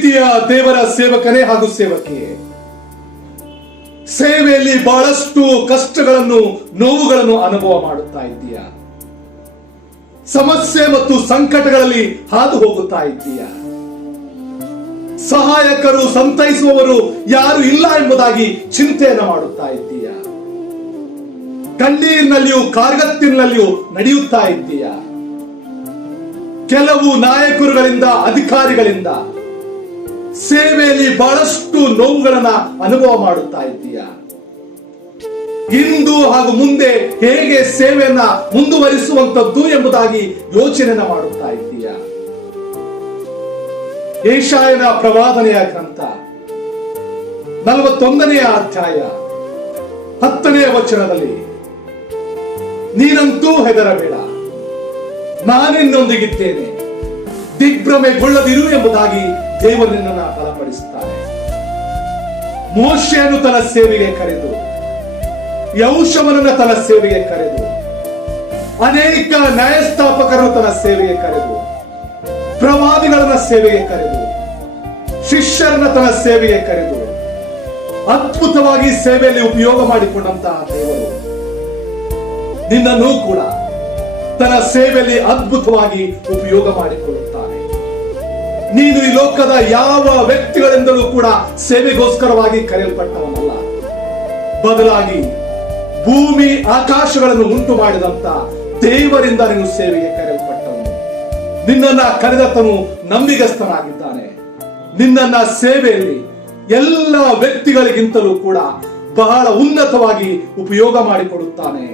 ಪ್ರೀತಿಯ ದೇವರ ಸೇವಕನೇ ಹಾಗೂ ಸೇವಕಿಯೇ, ಸೇವೆಯಲ್ಲಿ ಬಹಳಷ್ಟು ಕಷ್ಟಗಳನ್ನು, ನೋವುಗಳನ್ನು ಅನುಭವ ಮಾಡುತ್ತಾ ಇದ್ದೀಯಾ? ಸಮಸ್ಯೆ ಮತ್ತು ಸಂಕಟಗಳಲ್ಲಿ ಹಾದು ಹೋಗುತ್ತಾ ಇದ್ದೀಯಾ? ಸಹಾಯಕರು, ಸಂತೈಸುವವರು ಯಾರು ಇಲ್ಲ ಎಂಬುದಾಗಿ ಚಿಂತೆಯನ್ನು ಮಾಡುತ್ತಾ ಇದ್ದೀಯಾ? ಕಣ್ಣೀರಿನಲ್ಲಿಯೂ ಕಾರ್ಗತ್ತಿನಲ್ಲಿಯೂ ನಡೆಯುತ್ತಾ ಇದ್ದೀಯಾ? ಕೆಲವು ನಾಯಕರುಗಳಿಂದ, ಅಧಿಕಾರಿಗಳಿಂದ ಸೇವೆಯಲ್ಲಿ ಬಹಳಷ್ಟು ನೋವುಗಳನ್ನ ಅನುಭವ ಮಾಡುತ್ತಾ ಇದ್ದೀಯಾ? ಇಂದು ಹಾಗೂ ಮುಂದೆ ಹೇಗೆ ಸೇವೆಯನ್ನ ಮುಂದುವರಿಸುವಂತದ್ದು ಎಂಬುದಾಗಿ ಯೋಚನೆಯನ್ನ ಮಾಡುತ್ತಾ ಇದ್ದೀಯಾ? ಯೆಶಾಯನ ಪ್ರವಾದನೆಯ ಗ್ರಂಥ 41ನೇ ಅಧ್ಯಾಯ 10ನೇ ವಚನದಲ್ಲಿ, ನೀನಂತೂ ಹೆದರಬೇಡ, ನಾನಿನ್ನೊಂದಿಗಿದ್ದೇನೆ, ದಿಗ್ಭ್ರಮೆಗೊಳ್ಳದಿರು ಎಂಬುದಾಗಿ ದೇವರನ್ನ ಬಲಪಡಿಸುತ್ತಾರೆ. ಮೋಶೆಯನ್ನು ತನ್ನ ಸೇವೆಗೆ ಕರೆದು, ಯೌಷವನನ್ನ ತನ್ನ ಸೇವೆಗೆ ಕರೆದು, ಅನೇಕ ನ್ಯಾಯಸ್ಥಾಪಕರನ್ನು ತನ್ನ ಸೇವೆಗೆ ಕರೆದು, ಪ್ರವಾದಿಗಳನ್ನ ಸೇವೆಗೆ ಕರೆದು, ಶಿಷ್ಯರನ್ನ ತನ್ನ ಸೇವೆಗೆ ಕರೆದು ಅದ್ಭುತವಾಗಿ ಸೇವೆಯಲ್ಲಿ ಉಪಯೋಗ ಮಾಡಿಕೊಂಡಂತಹ ದೇವರು ನಿನ್ನನ್ನು ಕೂಡ ತನ್ನ ಸೇವೆಯಲ್ಲಿ ಅದ್ಭುತವಾಗಿ ಉಪಯೋಗ ಮಾಡಿಕೊಳ್ಳುತ್ತಾನೆ. ನೀನು ಈ ಲೋಕದ ಯಾವ ವ್ಯಕ್ತಿಗಳಿಂದಲೂ ಕೂಡ ಸೇವೆಗೋಸ್ಕರವಾಗಿ ಕರೆಯಲ್ಪಟ್ಟವನಲ್ಲ. ಬದಲಾಗಿ ಭೂಮಿ ಆಕಾಶಗಳನ್ನು ಉಂಟು ಮಾಡಿದಂತ ದೇವರಿಂದ ನೀನು ಸೇವೆಗೆ ಕರೆಯಲ್ಪಟ್ಟವನು. ನಿನ್ನನ್ನ ಕರೆದತನು ನಂಬಿಗಸ್ತನಾಗಿದ್ದಾನೆ. ನಿನ್ನನ್ನ ಸೇವೆಯಲ್ಲಿ ಎಲ್ಲ ವ್ಯಕ್ತಿಗಳಿಗಿಂತಲೂ ಕೂಡ ಬಹಳ ಉನ್ನತವಾಗಿ ಉಪಯೋಗ ಮಾಡಿಕೊಡುತ್ತಾನೆ.